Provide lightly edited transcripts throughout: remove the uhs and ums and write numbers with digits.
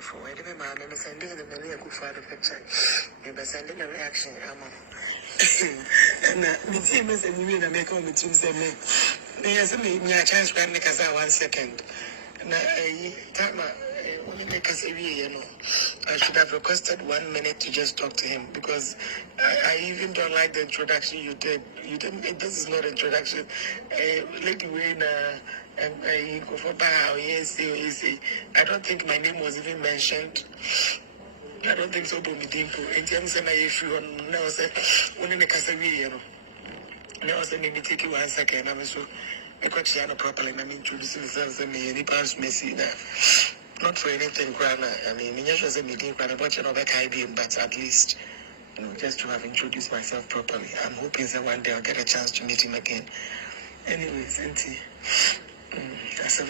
for it. If my name is sending the money, I could find a picture. Maybe sending a reaction. And the team is a million and make on the Tuesday. There's a chance to make us 1 second. And when you make us I should have requested 1 minute to just talk to him because I even don't like the introduction you did. This is not introduction. Lady Wayne and go for Bahao, yes. I don't think my name was even mentioned. I don't think so. Bomidinko. In terms of my issue, now say when in the Casavi, now say maybe take you 1 second. I'm so I got properly. I'm introducing myself and any past messy now. Not for anything, I mean, I just a meeting, but at least, just to have introduced myself properly. I'm hoping that one day I'll get a chance to meet him again. Anyways, Auntie, that's a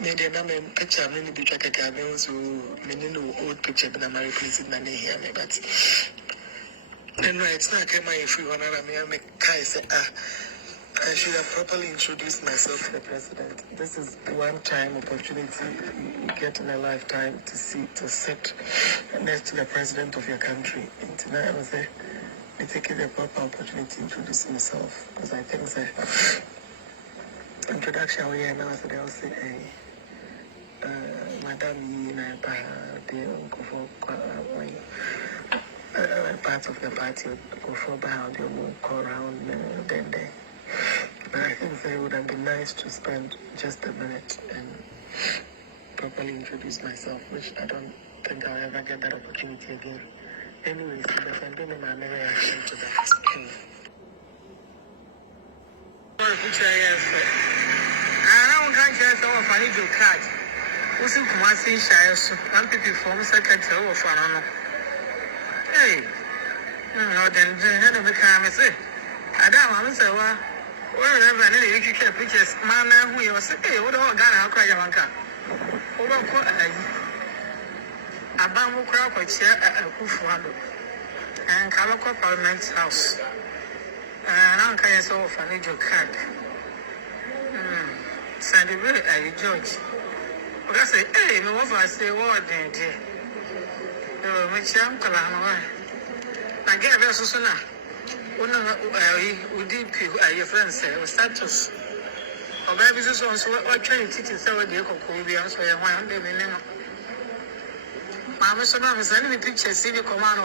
maybe a picture. I'm going to be like a camera, so many old picture, but I'm replacing my name here, but no, it's not my if you want to make Kai say, I should have properly introduced myself to the president. This is one-time opportunity you get in a lifetime to sit next to the president of your country. And tonight I was there, taking the proper opportunity to introduce myself because I think the introduction we now I will say, Madam part of the party go for how they walk around then. But I think it would have been nice to spend just a minute and properly introduce myself, which I don't think I'll ever get that opportunity again. Anyways, if I'm doing my reaction to that. I don't can't some of I do card. Also, Kumasi Shires, one people form secretary of Fanano. Hey, no, then the end of the time is it. I don't say, well. Wherever you can pictures, man, who was saying, what all Ghana cry Yamanka. Over a bamboo crowd could share a Kufuado and Kalako Parliament House. And Uncle is all for a card. Sandy Bill, George. But I say, hey, no one I say, what did you? Which uncle, I get a sooner. We did your friends status. Or baby, this was what trying to teach us how they could be answered. Mamma, so now I'm sending me pictures, see the command.